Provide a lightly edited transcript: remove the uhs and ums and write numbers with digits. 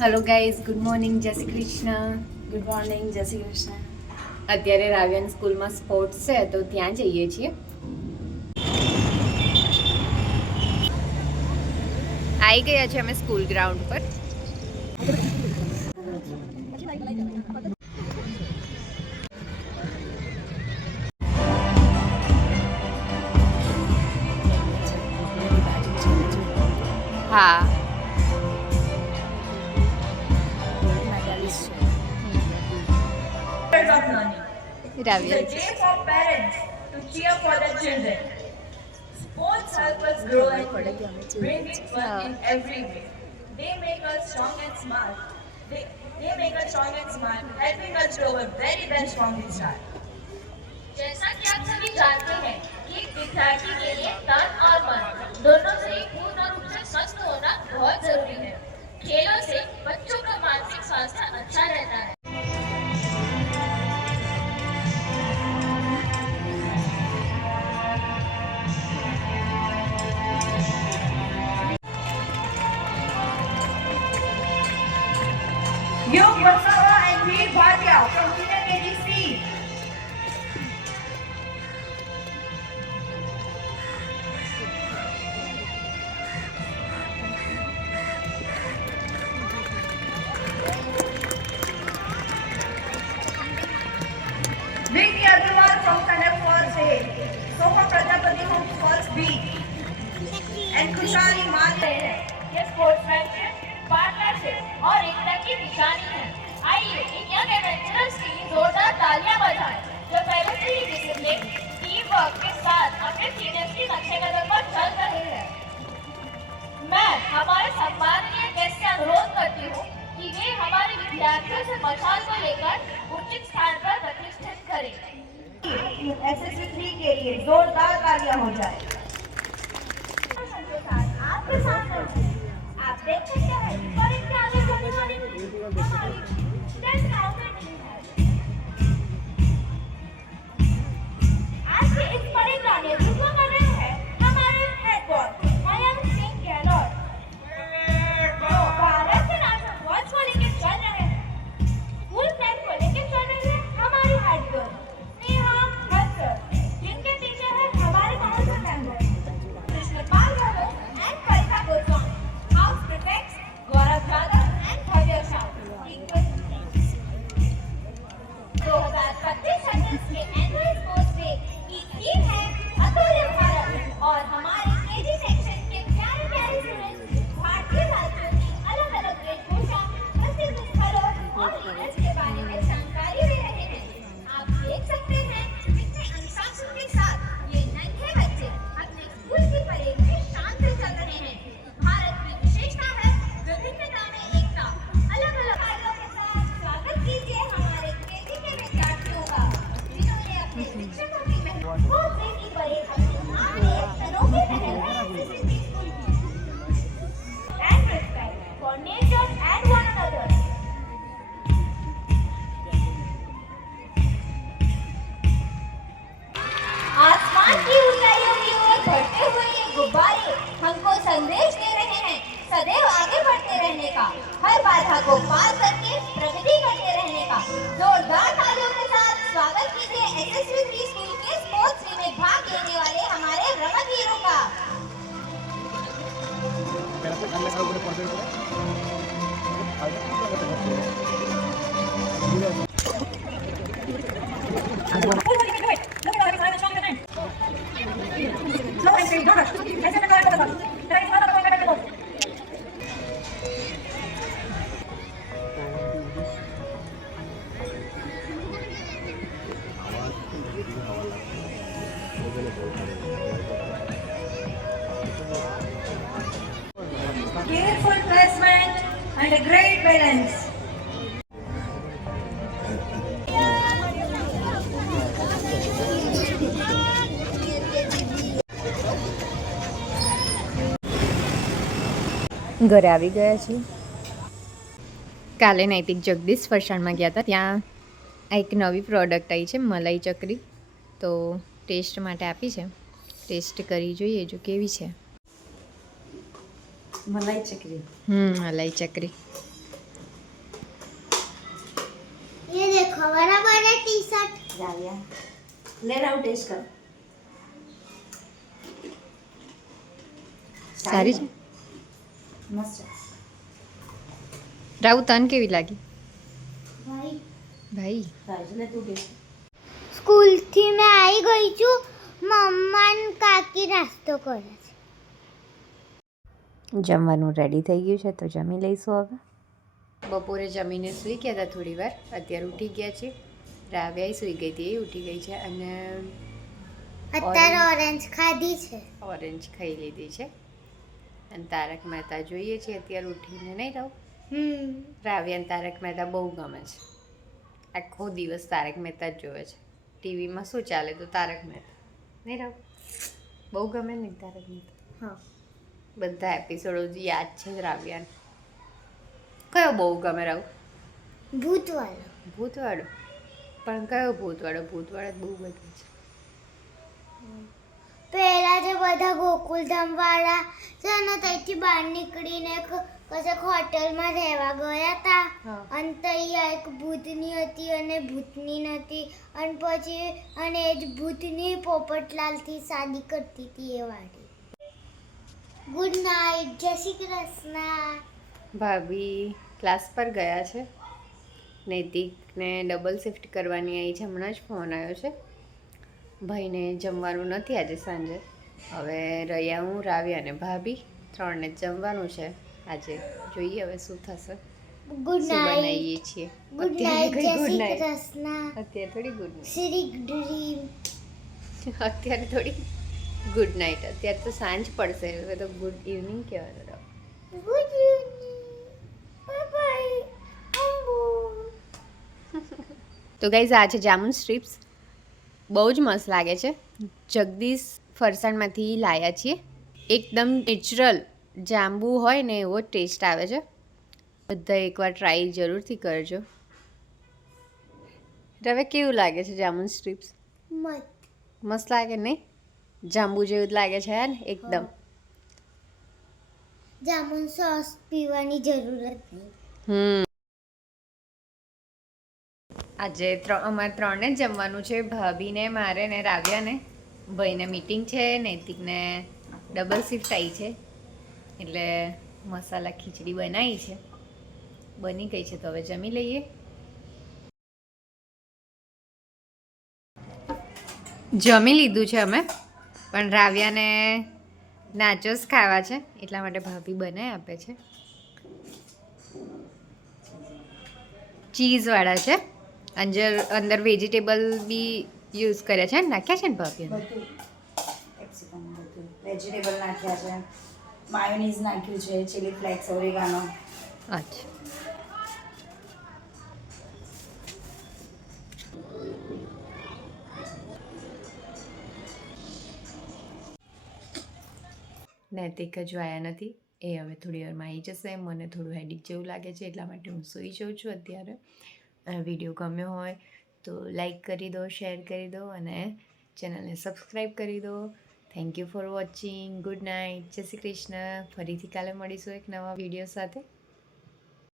Hello guys, good morning, જય Shri Krishna. Good morning, જય શ્રી કૃષ્ણ. અત્યારે રાવ્યન સ્કૂલમાં સ્પોર્ટ્સ છે તો ત્યાં જઈએ છીએ. આવી ગયા છે અમે સ્કૂલ ગ્રાઉન્ડ પર. હા, of learning. રાવ્યન It's a day for parents to cheer for their children. Sports help us grow and play, bringing fun in every way. They make us strong and smart. They make us strong and smart, helping us grow our very best from the start. जैसा कि आप सभी जानते हैं कि एक विद्यार्थी के लिए तन और मन दोनों से ही पूर्ण रूप से स्वस्थ होना बहुत जरूरी है। खेलों से बच्चों का मानसिक स्वास्थ्य अच्छा रहता है। Yug Varsava and Veer Bhatia from Senior KGC. Vicky Agarwal from Connect Falls A. Soma Prajapati from Falls B. And Kushali Mali. ये स्पोर्ट्समैनशिप, पार्टनरशिप और एकता की निशानी है। आइए इन यंग एडवेंचरर्स की जोरदार तालियां बजाएं, जो पहले से ही डिसिप्लिन, टीम वर्क के साथ अपने सीनियर्स की नक्शे कदम पर चल रहे हैं। मैं हमारे सम्माननीय गेस्ट से अनुरोध करती हूँ कि वे हमारे विद्यार्थियों से मशाल को लेकर उचित स्थान पर प्रतिष्ठित करें। SSC 3 के लिए जोरदार तालियां हो जाए। आपके सामने आप देख सकते हैं और इनके आगे चलने वाली हमारी 10,000 आज के इस परेड का नेतृत्व कर रहे हैं हमारे हेड बॉय मयंक सिंह गहलोत, जो भारत के नेशनल ध्वज को लेकर चल रहे हैं। स्कूल फ्लैग को लेकर चल रही है हमारी हेड गर्ल स्नेहा हंसर, जिनके टीचर है हमारे council member Krishnapal Yadav and Karika Goswami, house prefects Gaurav Yadav and Bhavya Shah. 2025 sessions के एनुअल स्पोर्ट्स डे की थीम है अतुल्य भारत और हमारे केजी सेक्शन के प्यारे प्यारे स्टूडेंट्स भारतीय राज्यों की अलग अलग वेशभूषा, प्रसिद्ध स्थलों और लीडर्स के बारे में जानकारी दे रहे हैं। आप देख सकते हैं कितने अनुशासन के साथ ये नन्हे बच्चे अपने स्कूल की परेड में शान से चल रहे हैं। भारत की विशेषता है विभिन्नता में एकता। अलग अलग कार्यों के साथ स्वागत कीजिए हमारे केजी के विद्यार्थियों का, जिन्होंने अपने शिक्षकों की मेहनत की परेड अपनी आने अनोखे पहल में SSC स्कूल की and respect for nature and one another. आसमान की ऊंचाइयों की ओर बढ़ते हुए ये गुब्बारे हमको संदेश दे रहे हैं सदैव आगे बढ़ते रहने का, हर बाधा को पार करके प्रगति करते रहने का। जोरदार तालियों के साथ स्वागत कीजिए SSC 3 स्कूल के स्पोर्ट्स डे में भाग लेने वाले हमारे रमणवीरों का। Careful placement and a great balance. ઘરે આવી ગયા છીએ. કાલે નૈતિક જગદીશ ફરસાણમાં ગયા હતા. ત્યાં આ એક નવી પ્રોડક્ટ આવી છે, મલાઈ ચકરી. તો ટેસ્ટ માટે આપી છે. ટેસ્ટ કરી જોઈએ જો કેવી છે. મલાઈ ચકરી. મલાઈ ચકરી ખવાના બને ટી-શર્ટ રાવ્યા લે રાવ ટેસ્ટ કર. સારી છે મસ્ત છે. રાહુ તને કેવી લાગી ભાઈ ભાઈ? રાજ લે તું ટેસ્ટ. સ્કૂલ થી મેં આવી ગઈ છું. મમ્મા ને કાકી નાસ્તો કરે છે. જમવાનું રેડી થઈ ગયું છે તો જમી લઈશું હવે. બપોરે જમીને સૂઈ ગયા હતા થોડી વાર, અત્યારે ઉઠી ગયા છે. રાવ્યાય સૂઈ ગઈ હતી, એ ઉઠી ગઈ છે અને અત્યારે ઓરેન્જ ખાધી છે. ઓરેન્જ ખાઈ લીધી છે. અને તારક મહેતા જોઈએ છે અત્યારે ઉઠીને, નહીં રહું? રાવ્યાને તારક મહેતા બહુ ગમે છે. આખો દિવસ તારક મહેતા જ જોવે છે. ટીવીમાં શું ચાલે તો તારક મહેતા, નહીં રહું? બહુ ગમે ને તારક મહેતા? હા. બધા એપિસોડો યાદ છે રાવ્યાને. કયો બહુ ગમે રહું? ભૂતવાળો. ભૂતવાળો? પણ કયો ભૂતવાળો? ભૂતવાળો બહુ બધું છે. પહેલા જે બધા ગોકુલધામ વાળા છે ને ત્યાંથી બહાર નીકળીને કશેક હોટલમાં રહેવા ગયા હતા. હા. અને ત્યાં એક ભૂતની હતી અને ભૂતની નથી. અને પછી અને એ જ ભૂતની પોપટલાલથી શાદી કરતી હતી એ વાળી. Good night. જય શ્રી કૃષ્ણ. ભાભી ક્લાસ પર ગયા છે. નૈતિકને ડબલ શિફ્ટ કરવાની આવી છે. હમણાં જ ફોન આવ્યો છે. ભાઈને જમવાનું નથી આજે સાંજે. હવે રહ્યા હું, રાવ્યા અને ભાભી, 3 ને જ જમવાનું છે આજે. જોઈએ હવે શું થશે, ગુડ શું નાઇટ. બનાવીએ છીએ. ગુડ અત્યારે નાઇટ. કઈ જય ગુડ શ્રી નાઇટ, કૃષ્ણ. અત્યારે થોડી ગુડ નાઇટ, શ્રી ડ્રીમ. અત્યારે થોડી ગુડ નાઇટ. અત્યારે તો સાંજ પડશે, હવે તો ગુડ ઇવનિંગ કહેવાનું. Good evening. Bye bye. તો ગાઈઝ આ છે જામુન સ્ટ્રીપ્સ. બહુ જ મસ્ત લાગે છે. જગદીશ ફરસાણમાંથી લાયા છીએ. એકદમ નેચરલ જાંબુ હોય ને એવો ટેસ્ટ આવે છે. બધા એકવાર ટ્રાય જરૂરથી કરજો. હવે કેવું લાગે છે જામુન સ્ટ્રીપ્સ? મત. મસ્ત લાગે નહીં? જાંબુ જેવું જ લાગે છે ને એકદમ. જામુન સોસ પીવાની જરૂરત નહીં. આજે અમારે 3 ને જ જમવાનું છે. ભાભીને, મારે ને રાવ્યાને. ભાઈને મીટિંગ છે, નૈતિકને ડબલ શિફ્ટ આવી છે એટલે મસાલા ખીચડી બનાવી છે. બની ગઈ છે તો હવે જમી લઈએ. જમી લીધું છે અમે, પણ રાવ્યાને નાચોસ ખાવા છે એટલા માટે ભાભી બનાવી આપે છે. ચીઝવાળા છે. અંદર વેજીટેબલ બી યુઝ કર્યા છે, નાખ્યા છે ને ભાભી? બધું કેપ્સિકમ બધું વેજીટેબલ નાખ્યા છે, માયોનીઝ નાખ્યું છે, ચીલી ફ્લેક્સ, ઓરેગાનો. અચ્છા. નૈતિક હજુ આવ્યા નથી. એ હવે થોડી વારમાં આવી જશે. મને થોડું હેડિક જેવું લાગે છે એટલા માટે હું સૂઈ જાઉં છું અત્યારે. વિડીયો ગમ્યો હોય તો લાઈક કરી દો, શેર કરી દો અને ચેનલને સબસ્ક્રાઈબ કરી દો. Thank you for watching. Good night. જય શ્રી કૃષ્ણ. ફરીથી કાલે મળીશું એક નવા વિડીયો સાથે.